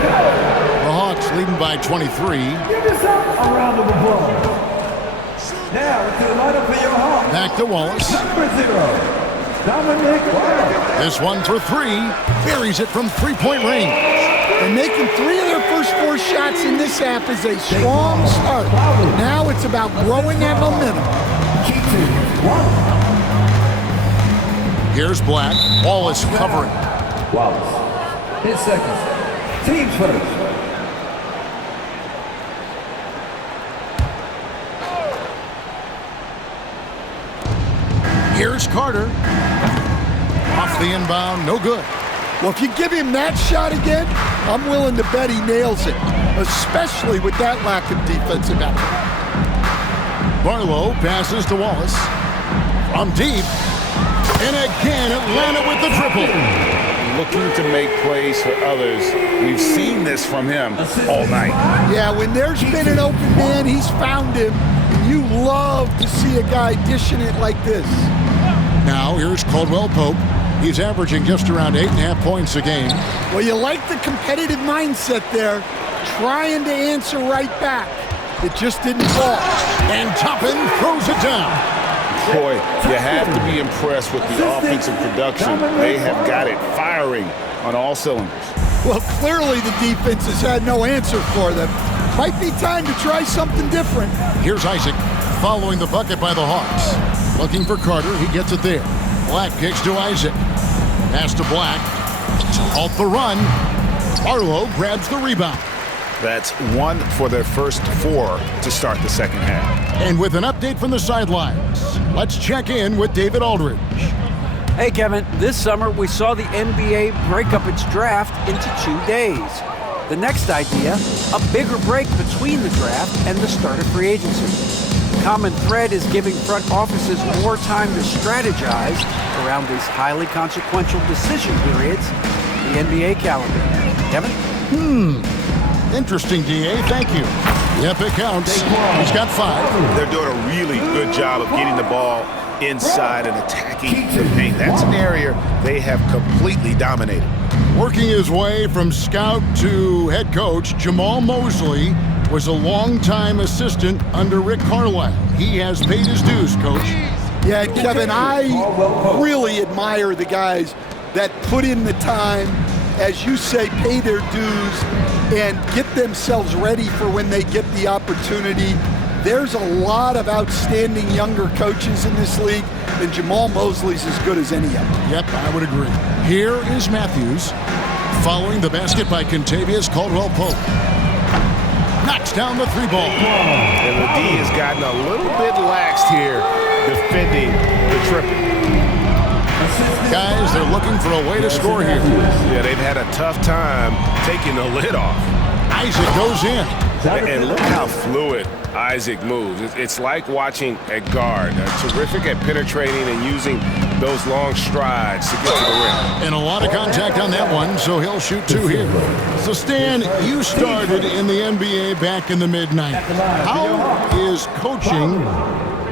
The Hawks leading by 23. Give yourself a round of applause. Now to the lineup for your Hawks. Back to Wallace. Number 0. Dominic Wallace. This one for three. Buries it from three-point range. And making 3 of their first 4 shots in this half is a strong start. Now it's about growing that momentum. Here's Black. Wallace covering. Wallace. His second. Team's first. Here's Carter. Off the inbound, no good. Well, if you give him that shot again, I'm willing to bet he nails it, especially with that lack of defensive effort. Barlow passes to Wallace. From deep. And again, Atlanta with the triple. Looking to make plays for others. We've seen this from him all night. Yeah, when there's been an open man, he's found him. You love to see a guy dishing it like this. Now, here's Caldwell Pope. He's averaging just around 8.5 points a game. Well, you like the competitive mindset there, trying to answer right back. It just didn't fall. And Toppin throws it down. Boy, you have to be impressed with the offensive production. They have got it firing on all cylinders. Well, clearly the defense has had no answer for them. Might be time to try something different. Here's Isaac following the bucket by the Hawks. Looking for Carter, he gets it there. Black kicks to Isaac. Pass to Black. To halt the run. Barlow grabs the rebound. That's 1 for their first 4 to start the second half. And with an update from the sidelines, let's check in with David Aldridge. Hey, Kevin. This summer, we saw the NBA break up its draft into 2 days. The next idea, a bigger break between the draft and the start of free agency. Common thread is giving front offices more time to strategize around these highly consequential decision periods, the NBA calendar. Kevin? Interesting, DA. Thank you. Yep, it counts. He's got 5. They're doing a really good job of getting the ball inside and attacking the paint. That's an area they have completely dominated. Working his way from scout to head coach, Jamal Mosley was a longtime assistant under Rick Carlisle. He has paid his dues, Coach. Yeah, Kevin, I really admire the guys that put in the time, as you say, pay their dues, and get themselves ready for when they get the opportunity. There's a lot of outstanding younger coaches in this league, and Jamal Mosley's as good as any of them. Yep, I would agree. Here is Matthews, following the basket by Contavious Caldwell-Pope. Knocks down the 3-ball. And the D has gotten a little bit laxed here defending the triple. Guys, they're looking for a way to score here. Yeah, they've had a tough time taking the lid off. Isaac goes in. And look how fluid Isaac moves. It's like watching a guard. Terrific at penetrating and using those long strides to get to the rim. And a lot of contact on that one, so he'll shoot 2 here. So, Stan, you started in the NBA back in the mid-90s. How is coaching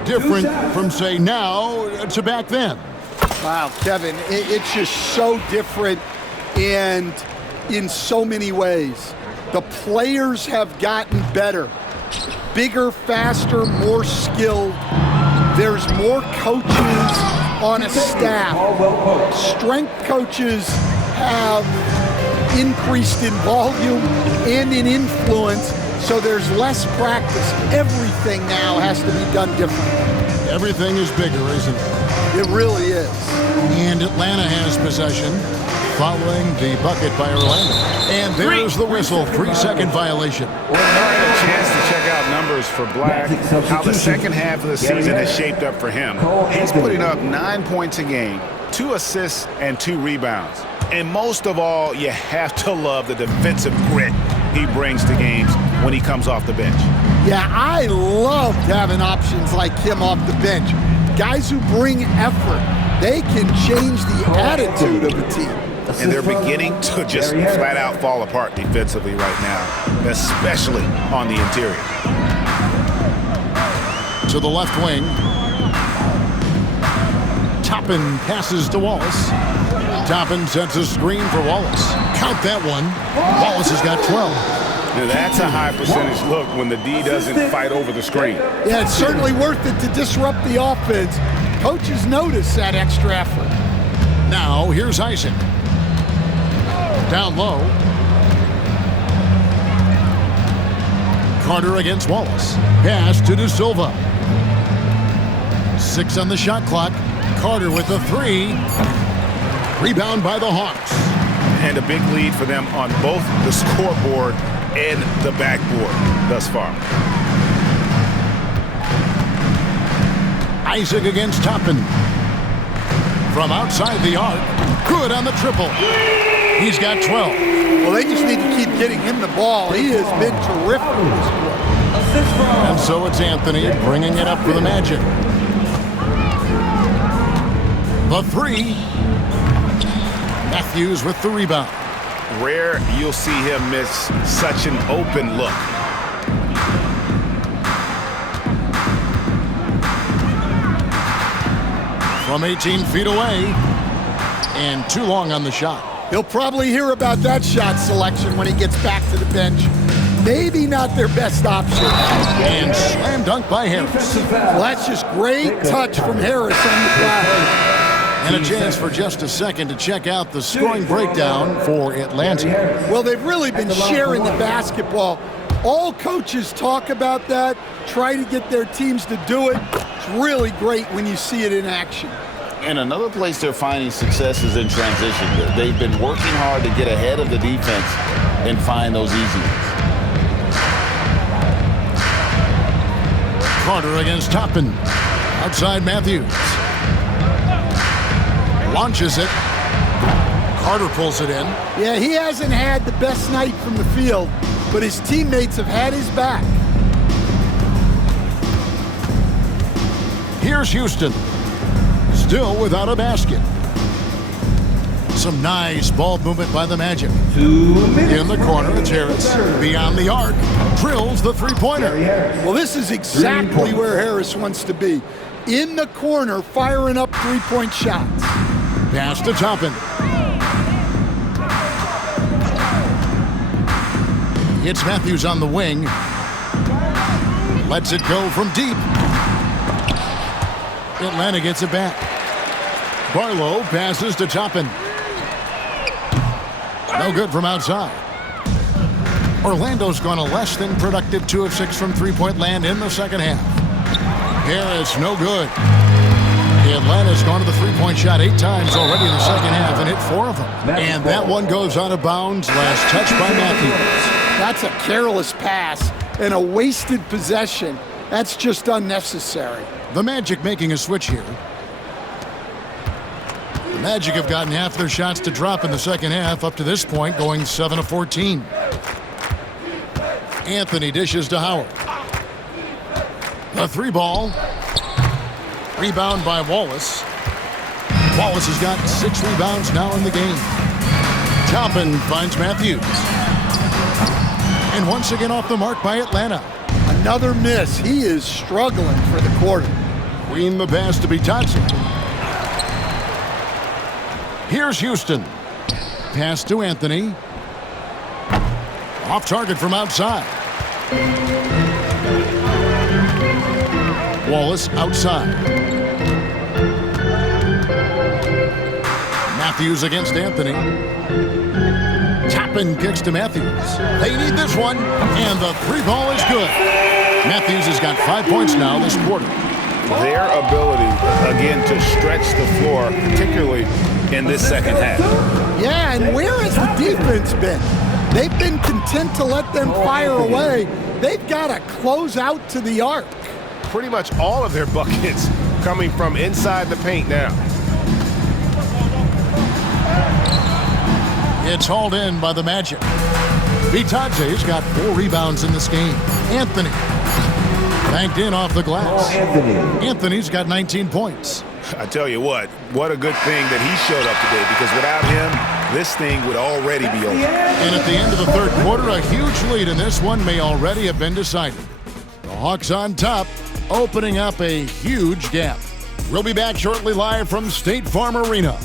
different from, say, now to back then? Wow, Kevin, it's just so different and in so many ways. The players have gotten better, bigger, faster, more skilled. There's more coaches on a staff. Strength coaches have increased in volume and in influence, so there's less practice. Everything now has to be done differently. Everything is bigger, isn't it? It really is. And Atlanta has possession following the bucket by Orlando. And there's the whistle, 3-second violation. All right, a chance to check out numbers for Black, how the second half of the season has shaped up for him. He's putting up 9 points a game, 2 assists, and 2 rebounds. And most of all, you have to love the defensive grit he brings to games when he comes off the bench. Yeah, I loved having options like him off the bench. Guys who bring effort. They can change the attitude of a team. And they're beginning to just flat out fall apart defensively right now, especially on the interior. To the left wing. Toppin passes to Wallace. Toppin sets a screen for Wallace. Count that one. Wallace has got 12. Now that's a high percentage look when the D doesn't fight over the screen. Yeah, it's certainly worth it to disrupt the offense. Coaches notice that extra effort. Now, here's Isaac. Down low. Carter against Wallace. Pass to De Silva. 6 on the shot clock. Carter with the 3. Rebound by the Hawks. And a big lead for them on both the scoreboard and the backboard thus far. Isaac against Toppin. From outside the arc. Good on the triple. He's got 12. Well, they just need to keep getting him the ball. He has been terrific this quarter. And so it's Anthony bringing it up for the Magic. The 3. Matthews with the rebound. Rare you'll see him miss such an open look. From 18 feet away. And too long on the shot. He'll probably hear about that shot selection when he gets back to the bench. Maybe not their best option. And slam dunk by Harris. Well, that's just great touch from Harris on the glass. And a chance for just a second to check out the scoring breakdown for Atlanta. Well, they've really been sharing the basketball. All coaches talk about that, try to get their teams to do it. It's really great when you see it in action. And another place they're finding success is in transition. They've been working hard to get ahead of the defense and find those easy ones. Carter against Toppin. Outside Matthews. Launches it. Carter pulls it in. Yeah, he hasn't had the best night from the field, but his teammates have had his back. Here's Houston. Still without a basket. Some nice ball movement by the Magic. 2 minutes. In the corner, it's Harris. Beyond the arc. Drills the three-pointer. Well, this is exactly where Harris wants to be. In the corner, firing up three-point shots. Pass to Toppin. It's Matthews on the wing. Lets it go from deep. Atlanta gets it back. Barlow passes to Toppin. No good from outside. Orlando's gone a less than productive 2 of 6 from three-point land in the second half. Harris, no good. Atlanta's gone to the three-point shot 8 times already in the second half and hit 4 of them. And that one goes out of bounds. Last touch by Matthews. That's a careless pass and a wasted possession. That's just unnecessary. The Magic making a switch here. The Magic have gotten half their shots to drop in the second half up to this point, going 7 of 14. Anthony dishes to Howard. The 3-ball. Rebound by Wallace. Wallace has got 6 rebounds now in the game. Toppin finds Matthews. And once again off the mark by Atlanta. Another miss. He is struggling for the quarter. Queen the pass to Bitadze. Here's Houston. Pass to Anthony. Off target from outside. Wallace outside. Matthews against Anthony. Toppin kicks to Matthews. They need this one, and the 3-ball is good. Matthews has got 5 points now this quarter. Their ability, again, to stretch the floor, particularly in this second half. Yeah, and where has the defense been? They've been content to let them fire away. They've got to close out to the arc. Pretty much all of their buckets coming from inside the paint now. It's hauled in by the Magic. Bitadze's got 4 rebounds in this game. Anthony banked in off the glass. Anthony's got 19 points. I tell you what a good thing that he showed up today, because without him, this thing would already be over. And at the end of the third quarter, a huge lead in this one may already have been decided. The Hawks on top, opening up a huge gap. We'll be back shortly live from State Farm Arena.